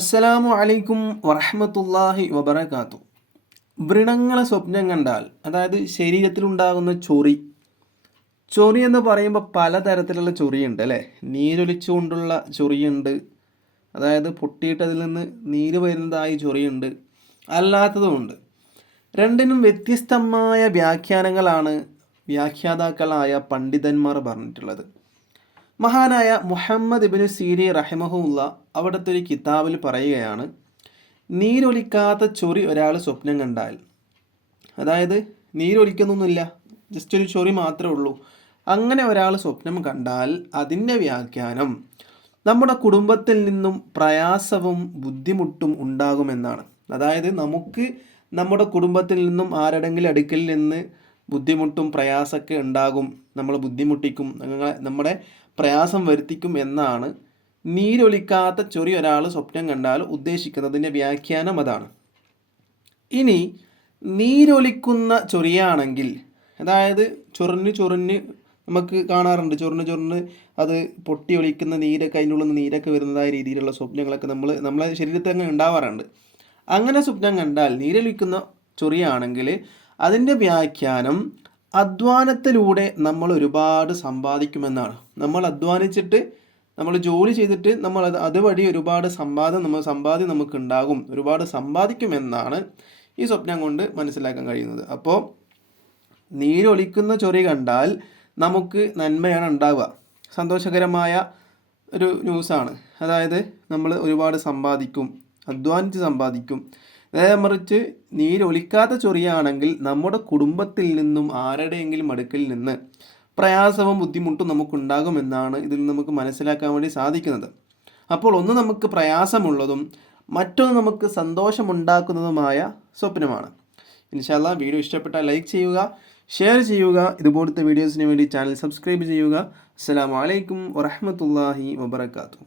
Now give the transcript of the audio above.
അസ്സലാമു അലൈക്കും വറഹമത്തല്ലാഹി വബറകാത്തു. വ്രണങ്ങളെ സ്വപ്നം കണ്ടാൽ അതായത് ശരീരത്തിലുണ്ടാകുന്ന ചൊറി ചൊറി എന്ന് പറയുമ്പോൾ പലതരത്തിലുള്ള ചൊറിയുണ്ട് അല്ലേ? നീരൊലിച്ചുകൊണ്ടുള്ള ചൊറിയുണ്ട് അതായത് പൊട്ടിയിട്ടതിൽ നിന്ന് നീര് വരുന്നതായി ചൊറിയുണ്ട് അല്ലാത്തതുമുണ്ട്. രണ്ടിനും വ്യത്യസ്തമായ വ്യാഖ്യാനങ്ങളാണ് വ്യാഖ്യാതാക്കളായ പണ്ഡിതന്മാർ പറഞ്ഞിട്ടുള്ളത്. മഹാനായ മുഹമ്മദ് ഇബിന് സീരി റഹിമഹുല്ല അവിടുത്തെ ഒരു കിതാബിൽ പറയുകയാണ് നീരൊലിക്കാത്ത ചൊറി ഒരാൾ സ്വപ്നം കണ്ടാൽ. അതായത് നീരൊലിക്കുന്നൊന്നുമില്ല ജസ്റ്റ് ഒരു ചൊറി മാത്രമേ ഉള്ളൂ. അങ്ങനെ ഒരാൾ സ്വപ്നം കണ്ടാൽ അതിന്റെ വ്യാഖ്യാനം നമ്മുടെ കുടുംബത്തിൽ നിന്നും പ്രയാസവും ബുദ്ധിമുട്ടും ഉണ്ടാകുമെന്നാണ്. അതായത് നമുക്ക് നമ്മുടെ കുടുംബത്തിൽ നിന്നും ആരുടെങ്കിലും അടുക്കൽ നിന്ന് ബുദ്ധിമുട്ടും പ്രയാസമൊക്കെ ഉണ്ടാകും. നമ്മൾ ബുദ്ധിമുട്ടിക്കും. അങ്ങനെ നമ്മുടെ പ്രയാസം വരുത്തിക്കും എന്നാണ് നീരൊലിക്കാത്ത ചൊറി ഒരാൾ സ്വപ്നം കണ്ടാൽ ഉദ്ദേശിക്കുന്നതിന്റെ വ്യാഖ്യാനം അതാണ്. ഇനി നീരൊലിക്കുന്ന ചൊറിയാണെങ്കിൽ അതായത് ചൊറിഞ്ഞ് ചൊറിഞ്ഞ് നമുക്ക് കാണാറുണ്ട്. ചൊറിഞ്ഞ് ചൊറിഞ്ഞ് അത് പൊട്ടി ഒലിക്കുന്ന നീരൊക്കെ അതിന്റെ ഉള്ളിൽ നിന്ന് നീരൊക്കെ വരുന്നതായ രീതിയിലുള്ള സ്വപ്നങ്ങളൊക്കെ നമ്മൾ നമ്മളെ ശരീരത്തിൽ അങ്ങനെ ഉണ്ടാവാറുണ്ട്. അങ്ങനെ സ്വപ്നം കണ്ടാൽ നീരൊലിക്കുന്ന ചൊറിയാണെങ്കിൽ അതിന്റെ വ്യാഖ്യാനം അധ്വാനത്തിലൂടെ നമ്മൾ ഒരുപാട് സമ്പാദിക്കുമെന്നാണ്. നമ്മൾ അധ്വാനിച്ചിട്ട് നമ്മൾ ജോലി ചെയ്തിട്ട് നമ്മൾ അത് അതുവഴി ഒരുപാട് സമ്പാദം നമ്മൾ സമ്പാദ്യം നമുക്ക് ഉണ്ടാകും ഒരുപാട് സമ്പാദിക്കുമെന്നാണ് ഈ സ്വപ്നം കൊണ്ട് മനസ്സിലാക്കാൻ കഴിയുന്നത്. അപ്പോൾ നീരൊലിക്കുന്ന ചൊറി കണ്ടാൽ നമുക്ക് നന്മയാണ് ഉണ്ടാവുക. സന്തോഷകരമായ ഒരു ന്യൂസാണ് അതായത് നമ്മൾ ഒരുപാട് സമ്പാദിക്കും അധ്വാനിച്ച് സമ്പാദിക്കും. നേരെ മറിച്ച് നീരൊലിക്കാത്ത ചൊറിയാണെങ്കിൽ നമ്മുടെ കുടുംബത്തിൽ നിന്നും ആരുടെയെങ്കിലും അടുക്കിൽ നിന്ന് പ്രയാസവും ബുദ്ധിമുട്ടും നമുക്കുണ്ടാകുമെന്നാണ് ഇതിൽ നമുക്ക് മനസ്സിലാക്കാൻ വേണ്ടി സാധിക്കുന്നത്. അപ്പോൾ ഒന്ന് നമുക്ക് പ്രയാസമുള്ളതും മറ്റൊന്ന് നമുക്ക് സന്തോഷമുണ്ടാക്കുന്നതുമായ സ്വപ്നമാണ്. ഇൻഷാല്ല വീഡിയോ ഇഷ്ടപ്പെട്ടാൽ ലൈക്ക് ചെയ്യുക ഷെയർ ചെയ്യുക ഇതുപോലത്തെ വീഡിയോസിന് വേണ്ടി ചാനൽ സബ്സ്ക്രൈബ് ചെയ്യുക. അസ്സാം വലൈക്കും വറഹമത്തല്ലാഹി വബർക്കാത്തു